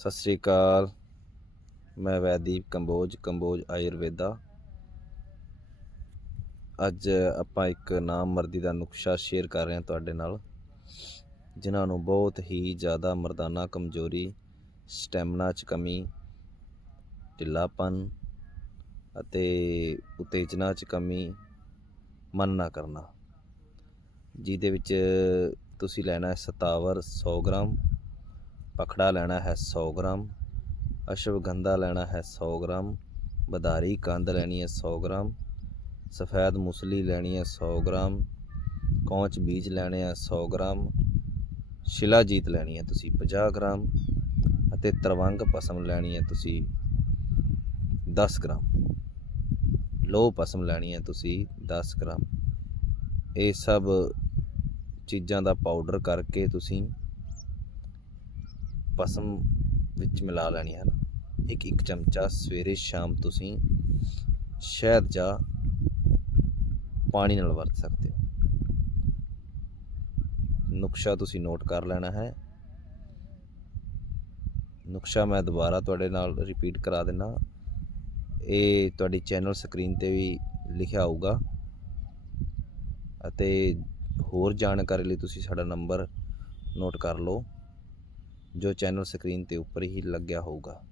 ਸਤਿ ਸ੍ਰੀ ਅਕਾਲ। ਮੈਂ ਵੈਦੀਪ ਕੰਬੋਜ ਕੰਬੋਜ ਆਯੁਰਵੇਦਾ। ਅੱਜ ਆਪਾਂ ਇੱਕ ਨਾਮਰਦੀ ਦਾ ਨੁਕਸ਼ਾ ਸ਼ੇਅਰ ਕਰ ਰਹੇ ਹਾਂ ਤੁਹਾਡੇ ਨਾਲ, ਜਿਨ੍ਹਾਂ ਨੂੰ ਬਹੁਤ ਹੀ ਜ਼ਿਆਦਾ ਮਰਦਾਨਾ, ਕਮਜ਼ੋਰੀ, ਸਟੈਮਨਾ 'ਚ ਕਮੀ, ਢਿੱਲਾਪਨ ਅਤੇ ਉਤੇਜਨਾ 'ਚ ਕਮੀ, ਮਨ ਨਾ ਕਰਨਾ। ਜਿਹਦੇ ਵਿੱਚ ਤੁਸੀਂ ਲੈਣਾ ਹੈ ਸਤਾਵਰ 100 ਗ੍ਰਾਮ। ਪਖੜਾ ਲੈਣਾ ਹੈ 100 ਗ੍ਰਾਮ ਅਸ਼ਵਗੰਧਾ ਲੈਣਾ ਹੈ 100 ਗ੍ਰਾਮ ਬਦਾਰੀ ਕੰਦ ਲੈਣੀ ਹੈ 100 ਗ੍ਰਾਮ, ਸਫੈਦ ਮੁਸਲੀ ਲੈਣੀ ਹੈ 100 ਗ੍ਰਾਮ, ਕੌਂਚ ਬੀਜ ਲੈਣੇ ਆ 100 ਗ੍ਰਾਮ ਸ਼ਿਲਾਜੀਤ ਲੈਣੀ ਹੈ ਤੁਸੀਂ 50 ਗ੍ਰਾਮ ਅਤੇ ਤਰਵੰਗ ਪਸਮ ਲੈਣੀ ਹੈ ਤੁਸੀਂ 10 ਗ੍ਰਾਮ। ਲੋ ਪਸਮ ਲੈਣੀ ਹੈ ਤੁਸੀਂ 10 ਗ੍ਰਾਮ। ਇਹ ਸਭ ਚੀਜ਼ਾਂ ਦਾ ਪਾਊਡਰ ਕਰਕੇ ਤੁਸੀਂ ਪਸਮ ਵਿੱਚ ਮਿਲਾ ਲੈਣੀਆਂ ਹਨ ਇੱਕ ਇੱਕ ਚਮਚਾ ਸਵੇਰੇ ਸ਼ਾਮ ਤੁਸੀਂ ਸ਼ਹਿਦ ਜਾਂ ਪਾਣੀ ਨਾਲ ਵਰਤ ਸਕਦੇ ਹੋ। ਨੁਕਸ਼ਾ ਤੁਸੀਂ ਨੋਟ ਕਰ ਲੈਣਾ ਹੈ। ਨੁਕਸ਼ਾ ਮੈਂ ਦੁਬਾਰਾ ਤੁਹਾਡੇ ਨਾਲ ਰਿਪੀਟ ਕਰਾ ਦਿੰਦਾ ਇਹ ਤੁਹਾਡੀ ਚੈਨਲ ਸਕਰੀਨ ਤੇ ਵੀ ਲਿਖਿਆ ਹੋਊਗਾ। ਅਤੇ ਹੋਰ ਜਾਣਕਾਰੀ ਲਈ ਤੁਸੀਂ ਸਾਡਾ ਨੰਬਰ ਨੋਟ ਕਰ ਲਓ। ਜੋ ਚੈਨਲ ਸਕਰੀਨ ਤੇ ਉੱਪਰ ਹੀ ਲੱਗਿਆ ਹੋਊਗਾ।